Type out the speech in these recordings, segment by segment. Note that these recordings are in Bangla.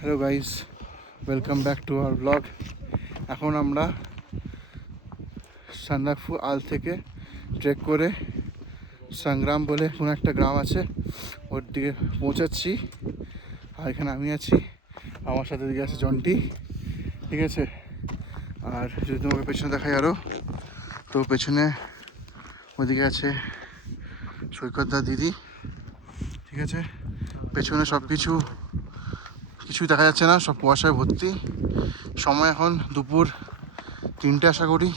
Hello guys, welcome back to our blog. এখন আমরা সান্দাকফু আল থেকে ট্রেক করে সংগ্রাম বলে কোনো একটা গ্রাম আছে, ওর দিকে পৌঁছাচ্ছি। আর এখানে আমি আছি, আমার সাথে দিকে আছে জন্টি, ঠিক আছে। আর যদি তোমাকে পেছনে দেখাই আরও, তো পেছনে ওইদিকে আছে সৈকতদা দিদি, ঠিক আছে। পেছনে সব কিছুই দেখা যাচ্ছে না, সব কুয়াশায় ভর্তি। সময় এখন দুপুর 3টে আশা করি,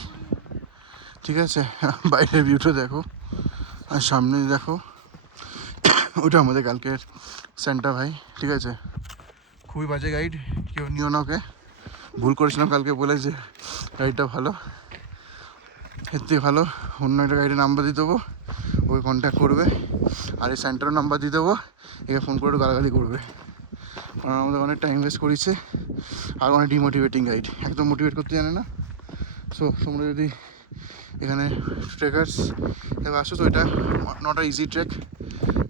ঠিক আছে। বাইরের ভিউটা দেখো, আর সামনে দেখো, ওটা আমাদের কালকের সেন্টা ভাই, ঠিক আছে। খুবই বাজে গাইড, কেউ নিও না ওকে। ভুল করেছিলাম কালকে বলে যে গাইডটা ভালো, এর থেকে ভালো অন্য একটা গাইডের নাম্বার দিয়ে দেবো, ওকে কন্ট্যাক্ট করবে। আর এই সেন্টারের নাম্বার দিয়ে দেবো, একে ফোন করে গালাগালি করবে, কারণ আমাদের অনেক টাইম ওয়েস্ট করেছে। আর অনেক ডিমোটিভেটিং গাইড, একদম মোটিভেট করতে জানে না। সো তোমরা যদি এখানে ট্রেকার্স এবার আসো, তো এটা নট আ ইজি ট্রেক,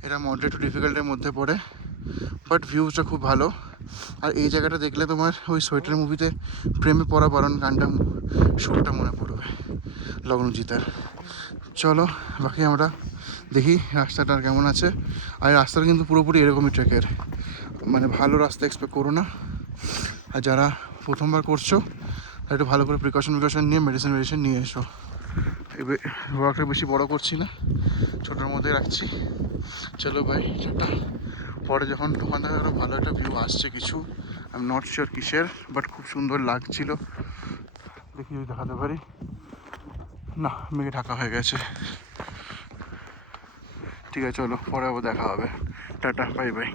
এটা মডারেট টু ডিফিকাল্টের মধ্যে পড়ে, বাট ভিউজটা খুব ভালো। আর এই জায়গাটা দেখলে তোমার ওই সোয়েটার মুভিতে প্রেমে পড়া বারণ গানটা, সুরটা মনে পড়বে, লগ্নজিতার। চলো বাকি আমরা দেখি রাস্তাটা কেমন আছে। আর রাস্তাটা কিন্তু পুরোপুরি এরকমই ট্রেকের, মানে ভালো রাস্তা এক্সপেক্ট করো না। আর যারা প্রথমবার করছো একটু ভালো করে প্রিকশন নিয়ে মেডিসিন নিয়ে এসো। এবার ব্লগটা বেশি বড় করছি না, ছোটোর মধ্যে রাখছি। চলো ভাই, টাটা। পরে যখন ওখান থেকে আরও ভালো একটা ভিউ আসছে কিছু, আমি নট শিওর কিসের, বাট খুব সুন্দর লাগছিল। দেখি যদি দেখাতে পারি, না মেঘে ঢাকা হয়ে গেছে। ঠিক আছে, চলো পরে আবার দেখা হবে। Tata, bye bye.